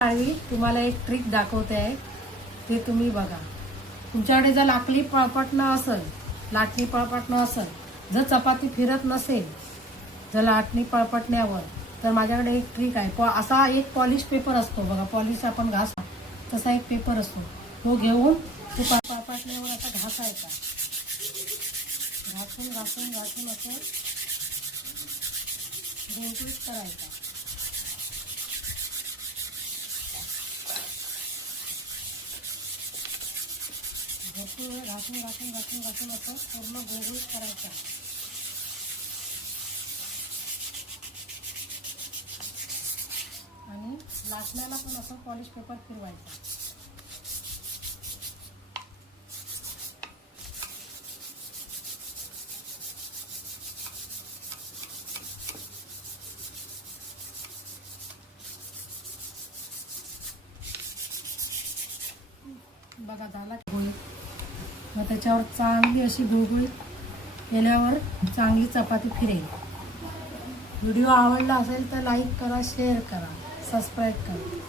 आणि तुम्हाला एक ट्रिक दाखवते आहे, ते तुम्ही बघा. तुमच्याकडे जर लाकडी पळपटणं असेल, जर चपाती फिरत नसेल, जर लाटणी पळपटण्यावर, तर माझ्याकडे एक ट्रिक आहे. असा एक पॉलिश पेपर असतो बघा, पॉलिश आपण घासा तसा एक पेपर असतो, तो घेऊन तो पळपटण्यावर असा घासायचा. घासून घासून घासून असं गुळगुळीत करायचा. भरपूर वेळ घासून घासून घासून घासून असं पूर्ण गुळगुळीत करायचा. आणि लाटण्याला पण असं पॉलिश पेपर फिरवायचा. बघा झाला गुळगुळीत. मग त्याच्यावर चांगली अशी गुळगुळीत केल्यावर चांगली चपाती फिरेल. व्हिडिओ आवडला असेल तर लाईक करा, शेअर करा, सबस्क्राईब करा.